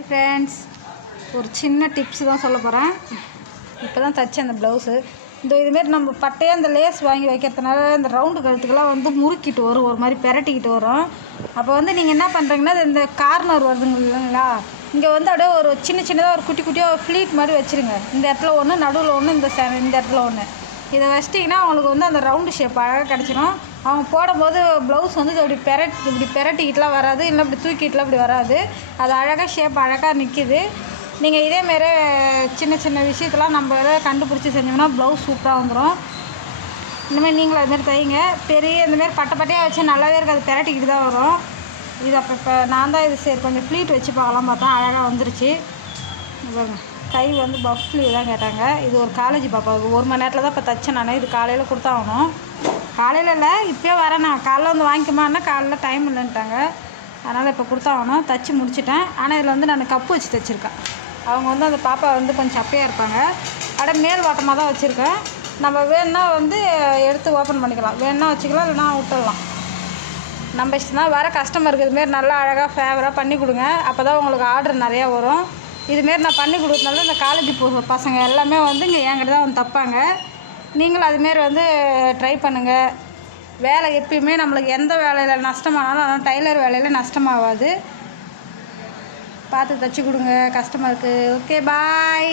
Hi friends, ஒரு சின்ன tips தான் சொல்ல போகிறேன். இப்போ தான் தைச்சேன் அந்த ப்ளவுஸு. இதுமாரி நம்ம பட்டையாக அந்த லேஸ் வாங்கி வைக்கிறதுனால இந்த ரவுண்டு கழுத்துக்கெல்லாம் வந்து முறுக்கிட்டு வரும், ஒரு மாதிரி பெரட்டிக்கிட்டு வரும். அப்போ வந்து நீங்கள் என்ன பண்ணுறீங்கன்னா, இந்த கார்னர் வருதுங்க இல்லைங்களா, இங்கே வந்து அப்படியே ஒரு சின்னதாக ஒரு குட்டி குட்டியாக ஒரு ஃப்ளீட் மாதிரி வச்சுருங்க. இந்த இடத்துல ஒன்று, நடுவில் ஒன்று, இந்த இடத்துல ஒன்று. இதை வச்சிட்டிங்கன்னா அவங்களுக்கு வந்து அந்த ரவுண்டு ஷேப் அழகாக கிடச்சிடும். அவங்க போடும்போது ப்ளவுஸ் வந்து இப்படி பெரட்டிக்கிட்டுலாம் வராது, இல்லை இப்படி தூக்கிட்டுலாம் இப்படி வராது. அது அழகாக ஷேப் அழகாக நிற்கிது. நீங்கள் இதேமாரி சின்ன விஷயத்தெலாம் நம்ம எதாவது கண்டுபிடிச்சி செஞ்சோம்னா ப்ளவுஸ் சூப்பராக வந்துடும். இந்தமாதிரி நீங்களும் அதுமாரி தைங்க. பெரிய இந்தமாரி பட்டையாக வச்சு நல்லாவே இருக்காது, பெரட்டிக்கிட்டு தான் வரும். இது இப்போ நான் தான் இது சரி கொஞ்சம் ஃப்ளீட் வச்சு பார்க்கலாம் பார்த்தா அழகாக வந்துருச்சு. கை வந்து பஃப் ஸ்லீவ் தான் கேட்டாங்க. இது ஒரு காலேஜ் பாப்பாவுக்கு 1 மணி நேரத்தில் தான் இப்போ தைச்சேன் நான். இது காலையில் கொடுத்தாகணும். காலையில் இல்லை, இப்போயே வரேன் நான். காலைல வந்து வாங்கிக்கமான்னா காலைல டைம் இல்லைன்ட்டாங்க. அதனால் இப்போ கொடுத்தாகணும். தைச்சி முடிச்சிட்டேன். ஆனால் இதில் வந்து நான் கப்பு வச்சு தைச்சிருக்கேன். அவங்க வந்து அந்த பாப்பா வந்து கொஞ்சம் சப்பையாக இருப்பாங்க. அப்படியே மேல் வாட்டமாக தான் வச்சுருக்கேன். நம்ம வேணுன்னா வந்து எடுத்து ஓப்பன் பண்ணிக்கலாம், வேணுன்னா வச்சுக்கலாம், இல்லைனா விட்டுடலாம். நம்ம இஷ்டம் தான். வர கஸ்டமருக்கு இதுமாரி நல்லா அழகாக ஃபேவராக பண்ணி கொடுங்க. அப்போ தான் உங்களுக்கு ஆர்டர் நிறையா வரும். இதுமாரி நான் பண்ணி கொடுத்தனால இந்த காலேஜ் பசங்க எல்லாமே வந்து இங்கே என்கிட்ட தான் வந்து தைப்பாங்க. நீங்களும் அதுமாரி வந்து ட்ரை பண்ணுங்கள். வேலை எப்பயுமே நம்மளுக்கு எந்த வேலையில் நஷ்டமானாலும், ஆனால் டைலர் வேலையில் நஷ்டமாகாது. பார்த்து தைச்சி கொடுங்க கஸ்டமருக்கு. ஓகே, பாய்.